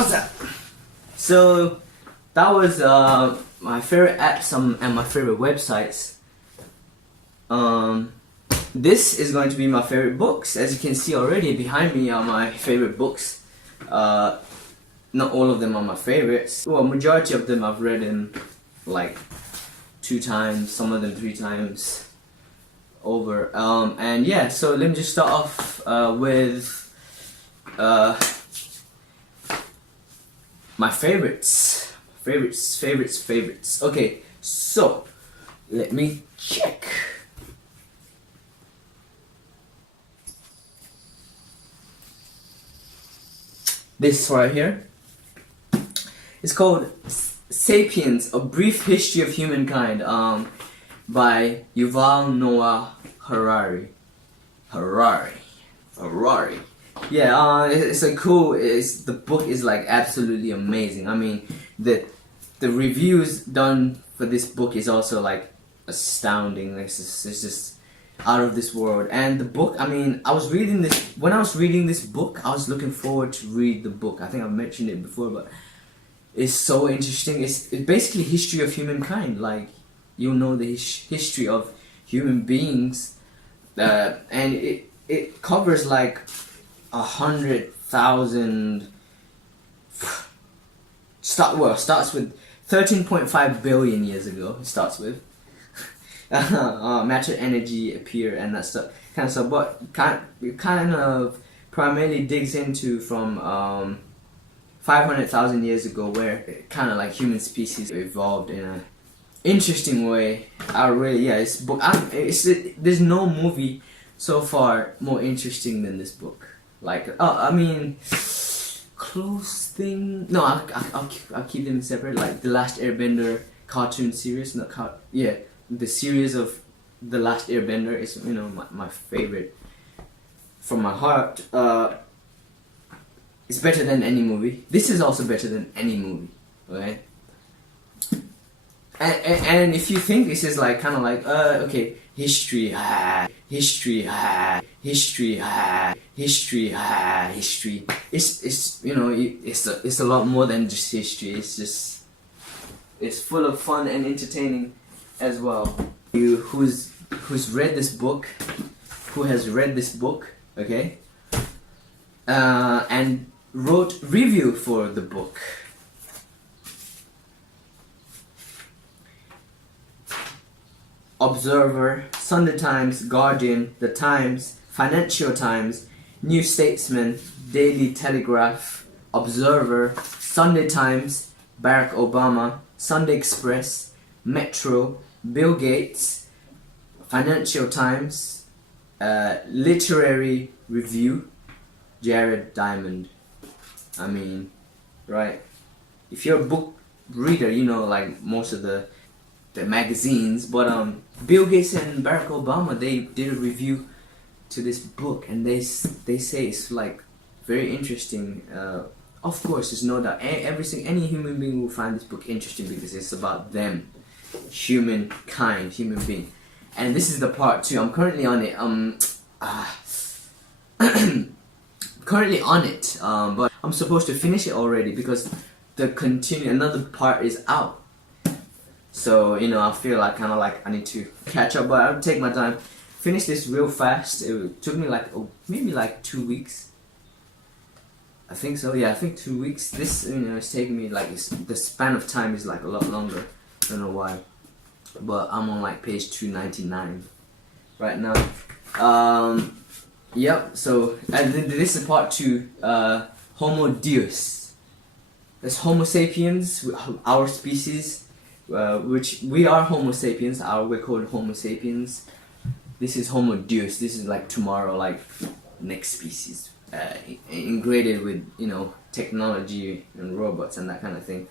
What's that? So that was my favorite apps and my favorite websites. This is going to be my favorite books. As you can see already, behind me are my favorite books. Not all of them are my favorites. Well, majority of them I've read in like 2 times, some of them 3 times over. And yeah, so let me just start off with my favorites. Favorites. Okay, so let me check. This right here. It's called Sapiens, A Brief History of Humankind, by Yuval Noah Harari. Yeah, it's a cool. The book is like absolutely amazing. I mean, the reviews done for this book is also like astounding. It's just out of this world. And the book, I mean, when I was reading this book, I was looking forward to read the book. I think I've mentioned it before, but it's so interesting. It's basically history of humankind. Like, you'll know the history of human beings, and it covers like 100,000. Starts with 13.5 billion years ago. It starts with matter, energy appear, and that kind of stuff. But it kind of primarily digs into from 500,000 years ago, where kind of like human species evolved in a interesting way. There's no movie so far more interesting than this book. Like, I mean, close thing. No, I'll keep them separate. Like The Last Airbender cartoon series. The series of The Last Airbender is, you know, my favorite from my heart. It's better than any movie. This is also better than any movie. Okay. And if you think this is like kind of like okay, history, it's you know, it's a lot more than just history. It's full of fun and entertaining as well. You who's read this book, who has read this book, okay, and wrote review for the book. Observer, Sunday Times, Guardian, The Times, Financial Times, New Statesman, Daily Telegraph, Observer, Sunday Times, Barack Obama, Sunday Express, Metro, Bill Gates, Financial Times, Literary Review, Jared Diamond. I mean, right? If you're a book reader, you know, like most of the magazines, but Bill Gates and Barack Obama, they did a review to this book, and they say it's like very interesting. Of course, there's no doubt any human being will find this book interesting because it's about them, human being. And this is the part 2. I'm currently on it. But I'm supposed to finish it already because another part is out. So, you know, I feel like kind of like I need to catch up, but I'll take my time, finish this real fast. It took me like maybe like 2 weeks. I think so. Yeah, I think 2 weeks. This, you know, it's taking me like the span of time is like a lot longer. I don't know why, but I'm on like page 299 right now. Yep. So this is part 2. Homo Deus. That's Homo sapiens, our species. Which we are Homo sapiens. We're called Homo sapiens. This is Homo Deus. This is like tomorrow, like next species, integrated with, you know, technology and robots and that kind of thing.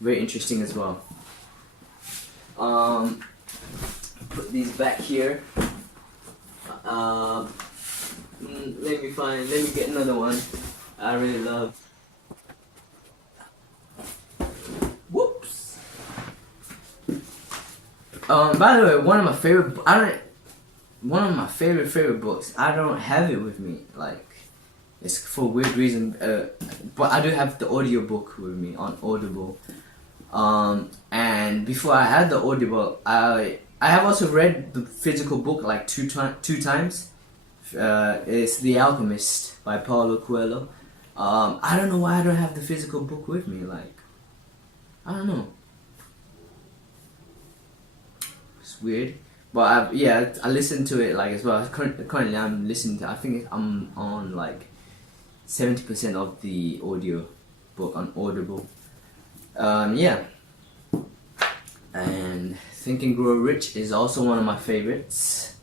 Very interesting as well. Put these back here. Let me get another one. I really love. Whoops. By the way, one of my favorite books. I don't have it with me. Like, It's for weird reason, but I do have the audiobook with me on Audible. And before I had the Audible, I have also read the physical book like two times. It's The Alchemist by Paulo Coelho. I don't know why I don't have the physical book with me. Like, I don't know. It's weird. But I listened to it like as well. Currently I'm listening to, I think I'm on like 70% of the audio book on Audible. Yeah. And Think and Grow Rich is also one of my favorites.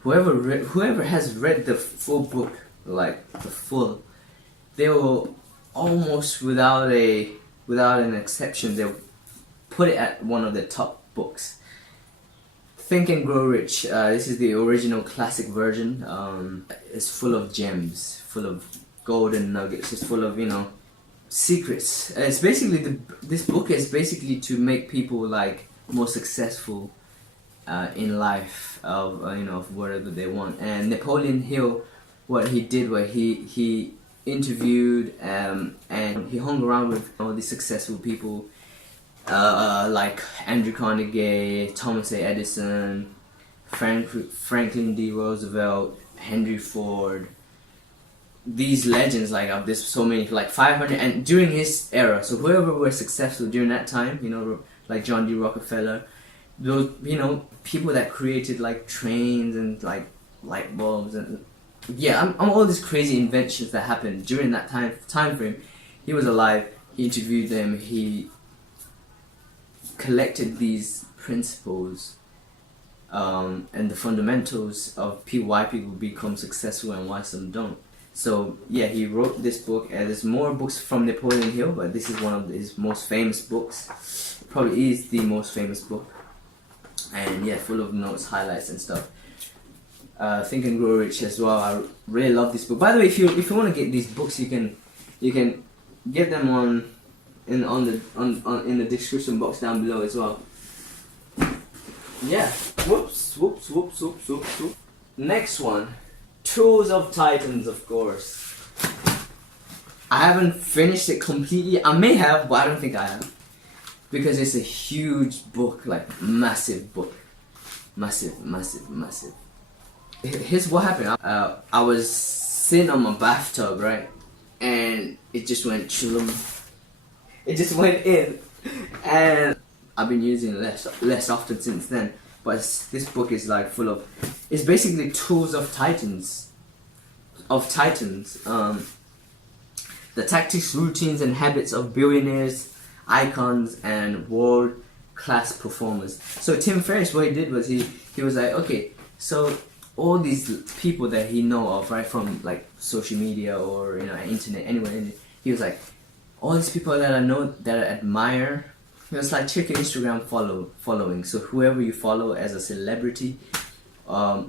Whoever has read the full book, like the full, they will almost without an exception, they'll put it at one of the top books. Think and Grow Rich. This is the original classic version. It's full of gems, full of golden nuggets. It's full of secrets. It's basically this book is basically to make people like more successful in life of of whatever they want. And Napoleon Hill, what he did was he interviewed and he hung around with all these successful people. Like Andrew Carnegie, Thomas A. Edison, Franklin D. Roosevelt, Henry Ford. These legends, like of this, so many, like 500, and during his era. So whoever were successful during that time, like John D. Rockefeller, those people that created like trains and like light bulbs and all these crazy inventions that happened during that time frame. He was alive. He interviewed them. He collected these principles and the fundamentals of why people become successful and why some don't. So he wrote this book, and there's more books from Napoleon Hill, but this is one of his most famous books. Probably is the most famous book, and full of notes, highlights, and stuff. Think and Grow Rich as well. I really love this book. By the way, if you want to get these books, you can get them in the description box down below as well. Whoops. Next one, Tools of Titans, of course. I haven't finished it completely. I may have, but I don't think I have, because it's a huge book, like massive book, massive. Here's what happened. I was sitting on my bathtub, right, and it just went chillum. It just went in, and I've been using it less often since then. But this book is like full of, it's basically tools of titans. The tactics, routines, and habits of billionaires, icons, and world-class performers. So Tim Ferriss, what he did was he was like, okay, so all these people that he know of, right, from like social media or internet, anywhere, he was like, all these people that I know, that I admire, it's like check your Instagram following. So whoever you follow as a celebrity, for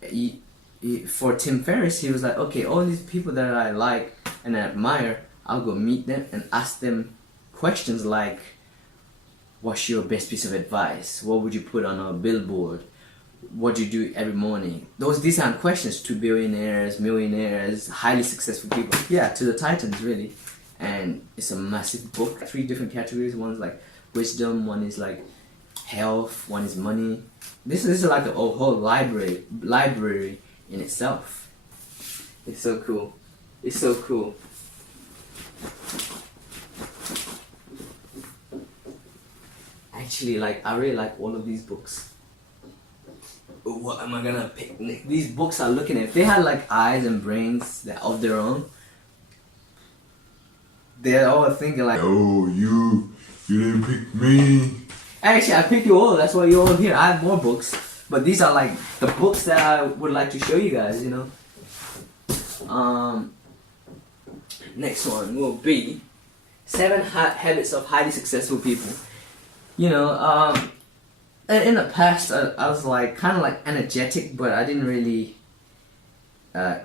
Tim Ferriss, he was like, okay, all these people that I like and I admire, I'll go meet them and ask them questions like, what's your best piece of advice? What would you put on a billboard? What do you do every morning? These aren't questions to billionaires, millionaires, highly successful people. To the titans, really. And it's a massive book. 3 different categories. One's like wisdom, one is like health, one is money. This is like a whole library in itself. It's so cool. Actually, I really like all of these books. What am I gonna pick? These books are looking at, if they had like eyes and brains of their own, they're all thinking like, oh, you didn't pick me. Actually, I picked you all. That's why you're all here. I have more books, but these are like the books that I would like to show you guys. Next one will be 7 Habits of Highly Successful People. In the past, I was like kind of like energetic, but I didn't really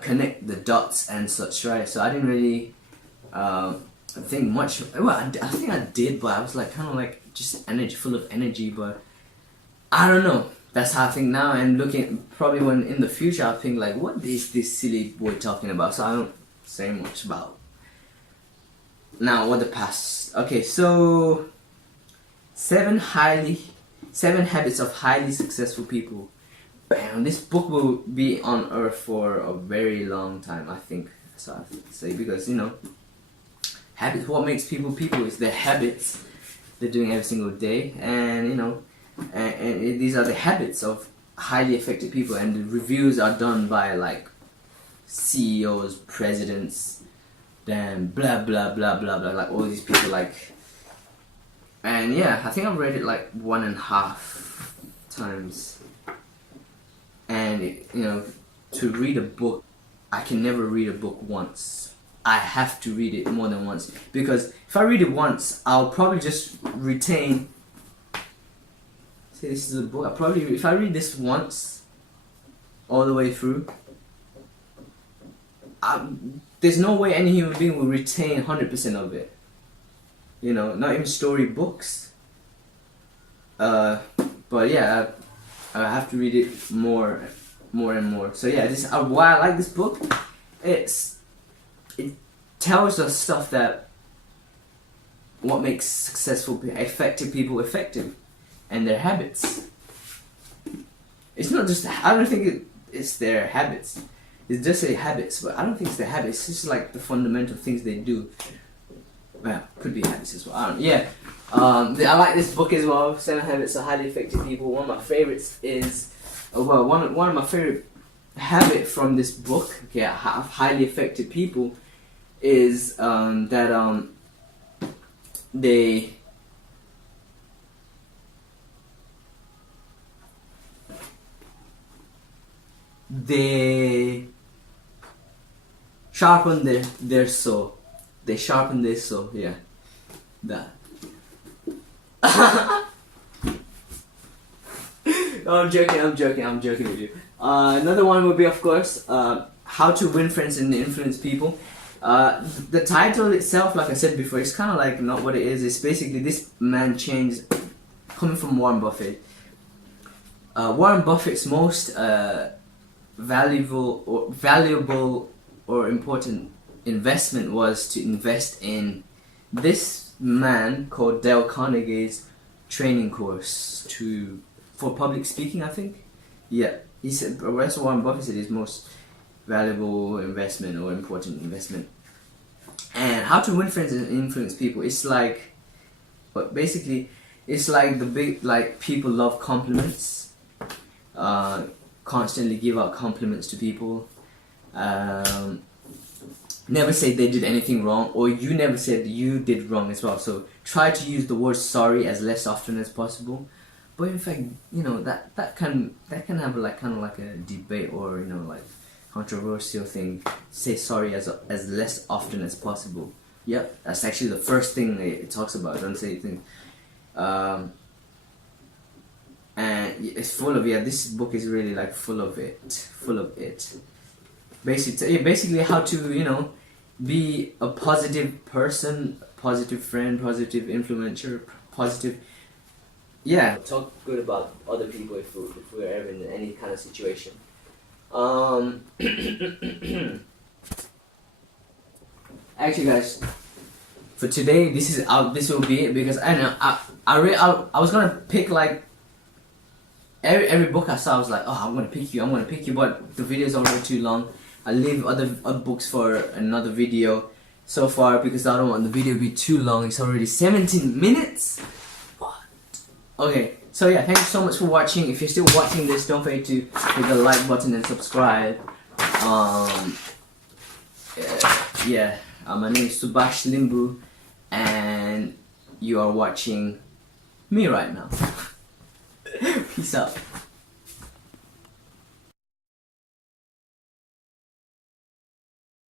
connect the dots and such, right? So I didn't really think much. Well, I think I did, but I was like kind of like just full of energy. But I don't know. That's how I think now. And looking, probably when in the future, I think like, what is this silly boy talking about? So saying much about. Now, what the past? Okay, so 7 habits of highly successful people. Bam, this book will be on earth for a very long time, I think. So I have to say, because habits. What makes people people is their habits they're doing every single day, and these are the habits of highly effective people, and the reviews are done by like CEOs, presidents, then blah blah blah blah blah, like all these people, like, and yeah, I think I've read it like 1.5 times, and to read a book, I can never read a book once. I have to read it more than once, because if I read it once, I'll probably just retain. Say this is a book. If I read this once, all the way through, there's no way any human being will retain 100% of it. Not even story books. But yeah, I have to read it more and more. So yeah, this why I like this book. It tells us stuff that what makes successful, effective people effective, and their habits. It's not just, I don't think it's their habits. It's just their habits, but I don't think it's their habits. It's just like the fundamental things they do. Well, could be habits as well. I don't know. Yeah. I like this book as well. 7 Habits of Highly Effective People. One of my favorites is, one of my favorite habits from this book, of highly effective people, is that they sharpen their saw. They sharpen their saw. Yeah, that. No, I'm joking with you. Another one would be, of course, How to Win Friends and Influence People. The title itself, like I said before, it's kind of like not what it is. It's basically this man changed, coming from Warren Buffett. Warren Buffett's most valuable or important investment was to invest in this man called Dale Carnegie's training course for public speaking, I think. Yeah, he said, that's Warren Buffett said his most valuable investment or important investment. And How to Win Friends and Influence People, it's like, but basically it's like the big, like, people love compliments, constantly give out compliments to people, never say they did anything wrong, or you never said you did wrong as well. So try to use the word sorry as less often as possible. But in fact, that can have like kind of like a debate or like controversial thing. Say sorry as less often as possible. Yep, that's actually the first thing it talks about. Don't say anything. And it's full of this book is really like full of it. Basically how to be a positive person, positive friend, positive influencer, positive. Yeah, talk good about other people if we're ever in any kind of situation. Actually, guys, for today this will be it, because I know I was gonna pick like every book I saw. I was like, oh, I'm gonna pick you, but the video is already too long. I leave other books for another video so far, because I don't want the video to be too long. It's already 17 minutes. What? Okay, so yeah, thank you so much for watching. If you're still watching this, don't forget to hit the like button and subscribe. My name is Subash Limbu, and you are watching me right now. Peace out.